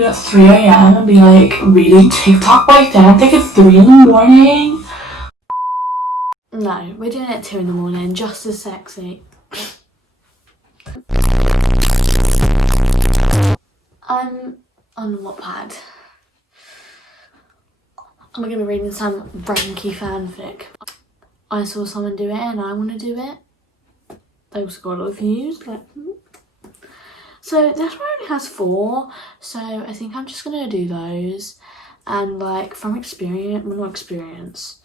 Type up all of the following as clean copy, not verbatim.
At 3 a.m. and be like reading TikTok like that. I think it's 3 in the morning. No, we're doing it at 2 in the morning, just as sexy. I'm on Wattpad. I'm gonna be reading some ranky fanfic. I saw someone do it and I want to do it. They also got a lot of views. So this one only has 4, so I think I'm just gonna do those. And like from experience, well, not experience,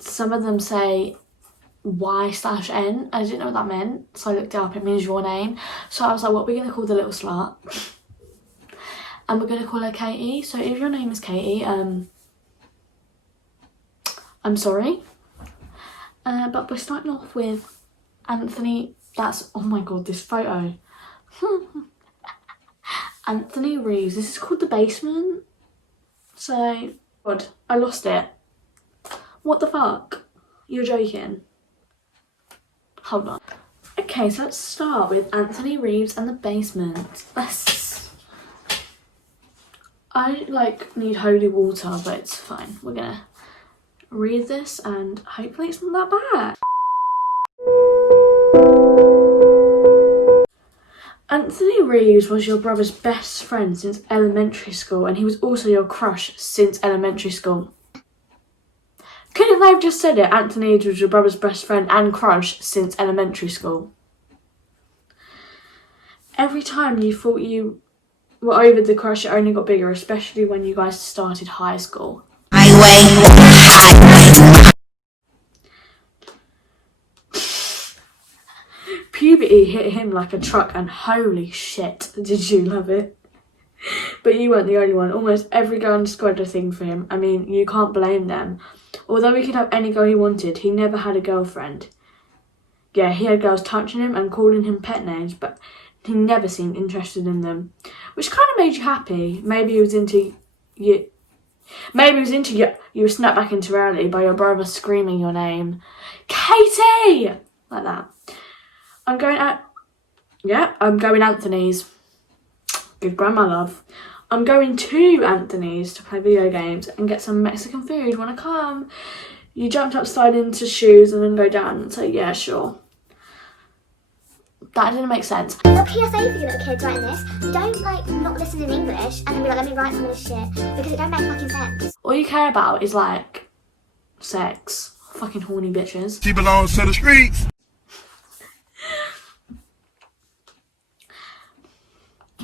some of them say Y/N. I didn't know what that meant, so I looked it up. It means your name. So I was like, what are we gonna call the little slut? And we're gonna call her Katie. So if your name is Katie, I'm sorry. But we're starting off with Anthony. That's, oh my god, this photo. Anthony Reeves. This is called The Basement. So, God, I lost it. What the fuck? You're joking. Hold on. Okay, so let's start with Anthony Reeves and The Basement. I like need holy water, but it's fine. We're gonna read this and hopefully it's not that bad. Anthony Reeves was your brother's best friend since elementary school, and he was also your crush since elementary school. Couldn't they have just said it? Anthony was your brother's best friend and crush since elementary school. Every time you thought you were over the crush, it only got bigger, especially when you guys started high school. Puberty hit him like a truck and holy shit, did you love it? But you weren't the only one. Almost every girl in the squad had a thing for him. I mean, you can't blame them. Although he could have any girl he wanted, he never had a girlfriend. Yeah, he had girls touching him and calling him pet names, but he never seemed interested in them. Which kind of made you happy. Maybe he was into you. Maybe he was into you. You were snapped back into reality by your brother screaming your name. Katie! Like that. I'm going Anthony's. Good grandma love. I'm going to Anthony's to play video games and get some Mexican food. Wanna come? You jumped up, slide into shoes and then go down and say, yeah, sure. That didn't make sense. A PSA for you little kids writing this. Don't not listen in English and then be like, let me write some of this shit, because it don't make fucking sense. All you care about is like sex. Fucking horny bitches. She belongs to the streets.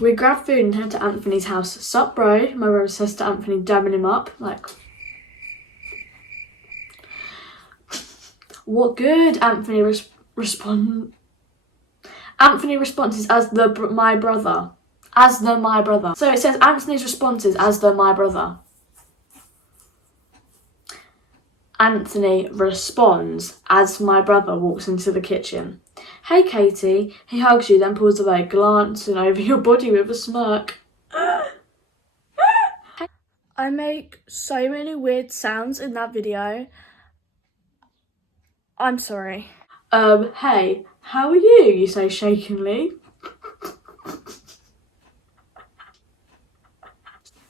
We grabbed food and head to Anthony's house. Sup, bro? My brother says to Anthony, dabbing him up. Like, what good? Anthony responds as my brother. As the my brother. So it says Anthony's responses as the my brother. Anthony responds as my brother walks into the kitchen. Hey, Katie. He hugs you, then pulls away, glancing over your body with a smirk. I make so many weird sounds in that video. I'm sorry. Hey, how are you? You say shakingly.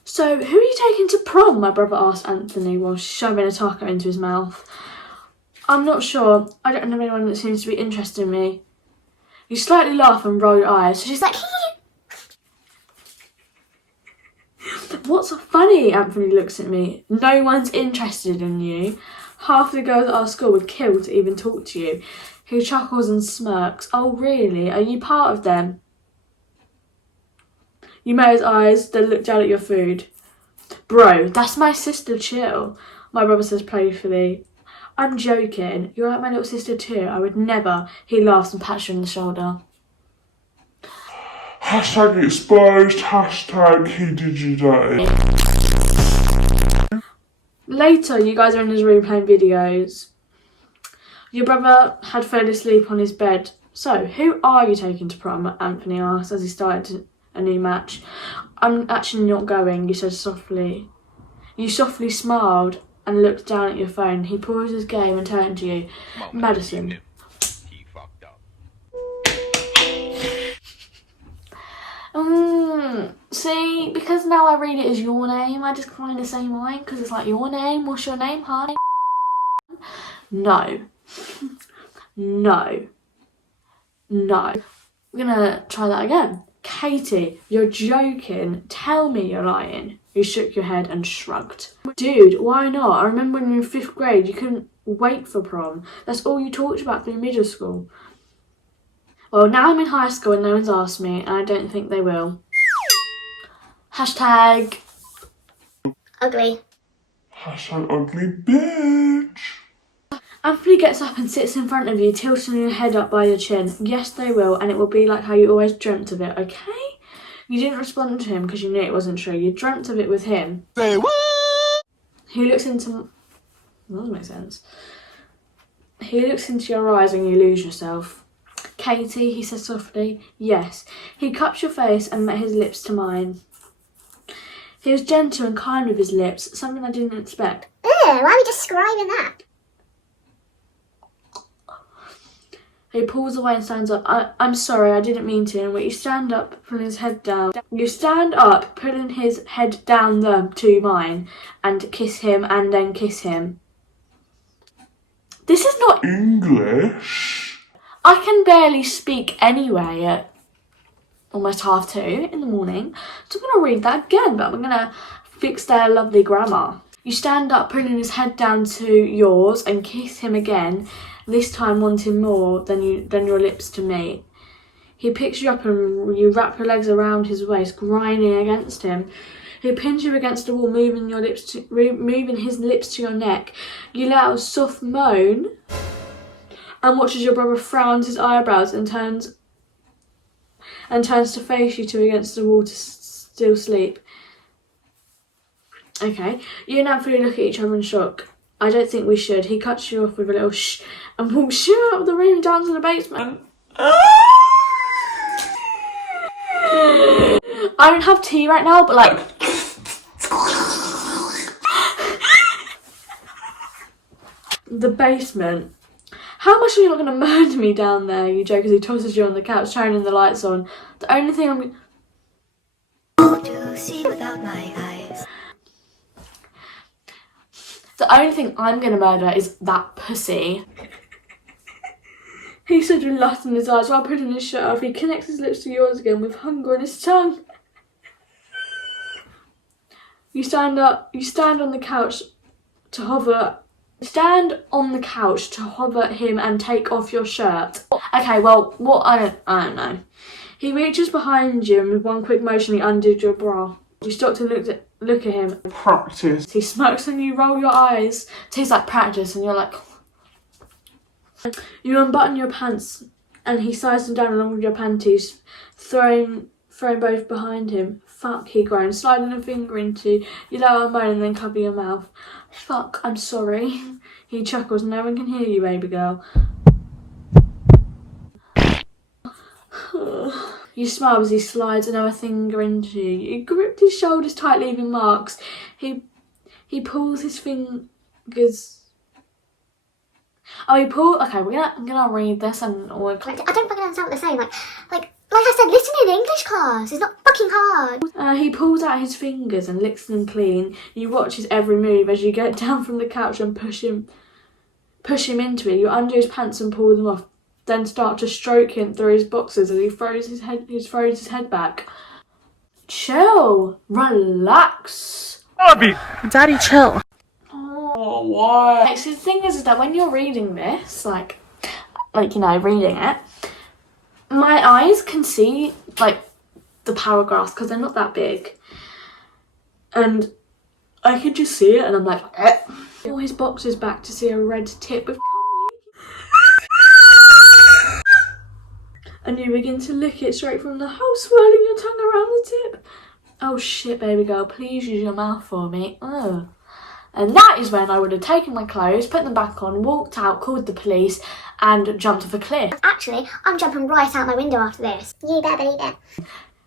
So, who are you taking to prom? My brother asked Anthony while shoving a taco into his mouth. I'm not sure. I don't know anyone that seems to be interested in me. You slightly laugh and roll your eyes. So she's like, what's funny? Anthony looks at me. No one's interested in you. Half the girls at our school would kill to even talk to you. He chuckles and smirks. Oh, really? Are you part of them? You made his eyes, then looked down at your food. Bro, that's my sister, chill. My brother says playfully. I'm joking. You're like my little sister too. I would never. He laughs and pats you on the shoulder. Hashtag exposed. Hashtag he did you dirty. Later, you guys are in his room playing videos. Your brother had fell asleep on his bed. So, who are you taking to prom? Anthony asked as he started a new match. I'm actually not going, you said softly. You softly smiled and looked down at your phone. He paused his game and turned to you. Madison. He fucked up. See, because now I read it as your name, I just kind of say mine, because it's like, your name, what's your name, hi? No. No. No. We're gonna try that again. Katie, you're joking. Tell me you're lying. You shook your head and shrugged. Dude, why not? I remember when you were in 5th grade, you couldn't wait for prom. That's all you talked about through middle school. Well, now I'm in high school and no one's asked me, and I don't think they will. Hashtag Ugly. Hashtag ugly bitch. Anthony gets up and sits in front of you, tilting your head up by your chin. Yes, they will, and it will be like how you always dreamt of it, okay? You didn't respond to him because you knew it wasn't true. You dreamt of it with him. Say what? He looks into... That doesn't make sense. He looks into your eyes and you lose yourself. Katie, he says softly. Yes. He cupped your face and met his lips to mine. He was gentle and kind with his lips, something I didn't expect. Ew, why are we describing that? He pulls away and stands up. I'm sorry, I didn't mean to. And you stand up, pulling his head down. You stand up, pulling his head down to mine, and kiss him, and then kiss him. This is not English. I can barely speak anyway at almost 2:30 in the morning. So I'm going to read that again, but I'm going to fix their lovely grammar. You stand up, pulling his head down to yours, and kiss him again, this time wanting more than your lips to meet. He picks you up and you wrap your legs around his waist, grinding against him. He pins you against the wall, moving his lips to your neck. You let out a soft moan and watch as your brother frowns his eyebrows and turns to face you two against the wall to still sleep. Okay, you and Anthony look at each other in shock. I don't think we should. He cuts you off with a little shh and walks you out of the room down to the basement. I don't have tea right now, but like... the basement. How much are you not going to murder me down there, you joke, as he tosses you on the couch, turning the lights on. The only thing I'm... to see without my eyes. The only thing I'm going to murder is that pussy. He said with lust in his eyes while putting his shirt off. He connects his lips to yours again with hunger in his tongue. You stand on the couch to hover him and take off your shirt. Okay, well, what I don't know. He reaches behind you and with one quick motion he undid your bra. You stop to look at him. Practice. He smirks and you roll your eyes. It tastes like practice and you're like... You unbutton your pants and he sighs them down along with your panties, throwing both behind him. Fuck, he groans, sliding a finger into you, let out a moan and then cover your mouth. Fuck, I'm sorry. He chuckles, no one can hear you, baby girl. You smile as he slides another finger into you. You grip his shoulders tight, leaving marks. He pulls his fingers... Okay, I'm gonna read this and... I don't fucking understand what they're saying. Like I said, listen in English class. It's not fucking hard. He pulls out his fingers and licks them clean. You watch his every move as you get down from the couch and push him into it. You undo his pants and pull them off, then start to stroke him through his boxers as he throws his head back. Chill, relax. Daddy, chill. Oh, what? Okay, so the thing is that when you're reading this, like reading it, my eyes can see like the paragraphs because they're not that big, and I can just see it, and I'm like, pull his boxers back to see a red tip with and you begin to lick it straight from the hole, swirling your tongue around the tip. Oh shit, baby girl, please use your mouth for me. Ugh. And that is when I would have taken my clothes, put them back on, walked out, called the police, and jumped off a cliff. Actually, I'm jumping right out my window after this. You better believe it.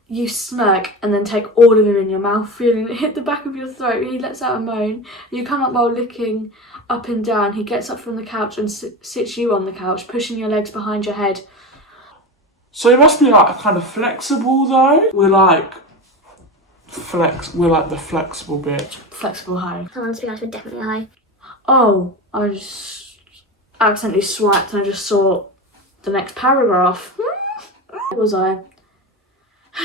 You smirk and then take all of him in your mouth, feeling it hit the back of your throat. He lets out a moan. You come up while licking up and down. He gets up from the couch and sits you on the couch, pushing your legs behind your head. So it must be like kind of flexible though. We're like the flexible bit. Flexible high. Come on, to be honest, we're definitely high. Oh, I just accidentally swiped and I just saw the next paragraph. Where was I?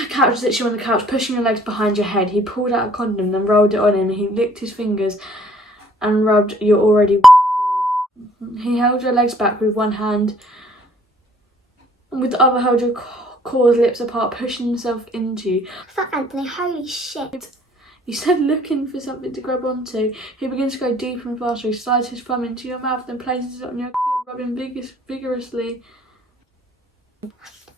Couch is literally on the couch, pushing your legs behind your head. He pulled out a condom, then rolled it on him. He licked his fingers and rubbed your already. He held your legs back with one hand, and with the other held your core's lips apart, pushing himself into you. Fuck Anthony, holy shit. You said looking for something to grab onto. He begins to go deeper and faster. He slides his thumb into your mouth, then places it on your rubbing vigorously.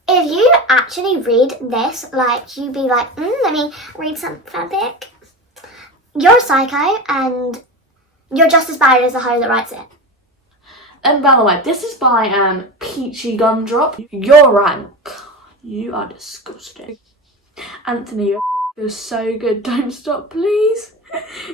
If you actually read this, like, you'd be like, let me read some fanfic. You're a psycho, and you're just as bad as the hoe that writes it. And by the way, this is by Peachy Gumdrop. Your rank. You are disgusting. Anthony, your feels so good. Don't stop, please.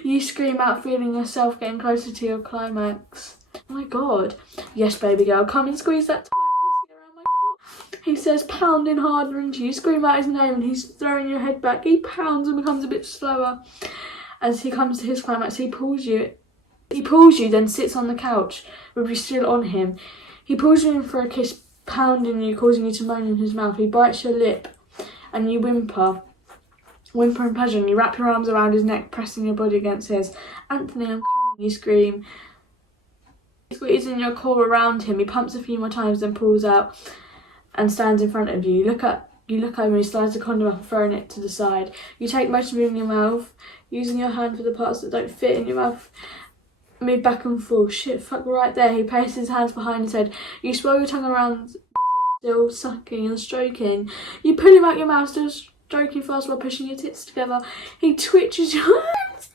You scream out, feeling yourself getting closer to your climax. Oh my god. Yes, baby girl, come and squeeze that pussy around my core. He says, pounding harder into you. Scream out his name and he's throwing your head back. He pounds and becomes a bit slower. As he comes to his climax, he pulls you, then sits on the couch with you still on him. He pulls you in for a kiss, pounding you, causing you to moan in his mouth. He bites your lip and you whimper in pleasure, and you wrap your arms around his neck, pressing your body against his. Anthony, I'm coming, you scream. Squeezing your core around him, he pumps a few more times, then pulls out and stands in front of you. You look over and he slides the condom up, throwing it to the side. You take most of it in your mouth, using your hand for the parts that don't fit in your mouth. Move back and forth. Shit, fuck, right there. He places his hands behind his head. You swirl your tongue around, still sucking and stroking. You pull him out your mouth, still stroking fast while pushing your tits together. He twitches your hands.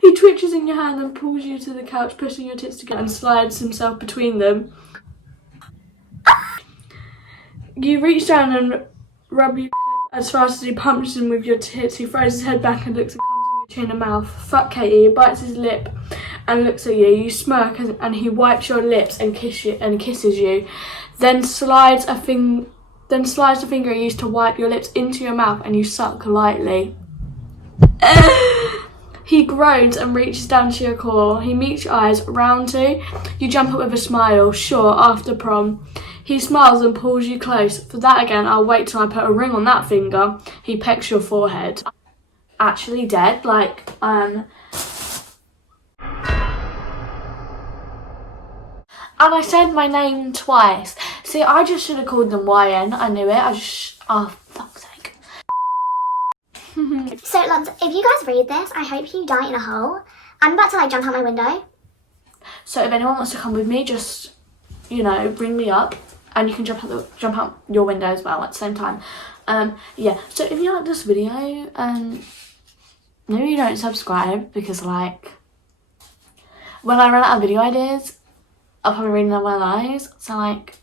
He twitches in your hand and pulls you to the couch, pushing your tits together and slides himself between them. You reach down and rub your as fast as he pumps him with your tits. He throws his head back and looks and comes in your chin and mouth. Fuck Katie. He bites his lip and looks at you. You smirk and he wipes your lips and kisses you. Then slides the finger he used to wipe your lips into your mouth and you suck lightly. He groans and reaches down to your core. He meets your eyes. Round two. You jump up with a smile. Sure, after prom. He smiles and pulls you close. For that again, I'll wait till I put a ring on that finger. He pecks your forehead. Actually dead, like, And I said my name twice. See, I just should have called them YN. I knew it. Oh, fuck's sake. So, lads, if you guys read this, I hope you die in a hole. I'm about to, like, jump out my window. So if anyone wants to come with me, just, bring me up. And you can jump out your window as well at the same time. Yeah, so if you like this video, maybe you don't subscribe because, like, when I run out of video ideas, I'll probably read them my lives. So, like,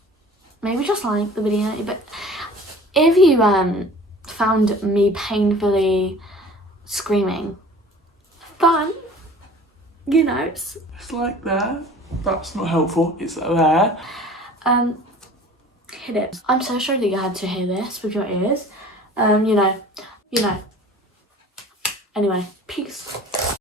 maybe just like the video. But if you found me painfully screaming fun, it's like there. That's not helpful. It's there. hit it. I'm so sorry that you had to hear this with your ears. Anyway, peace.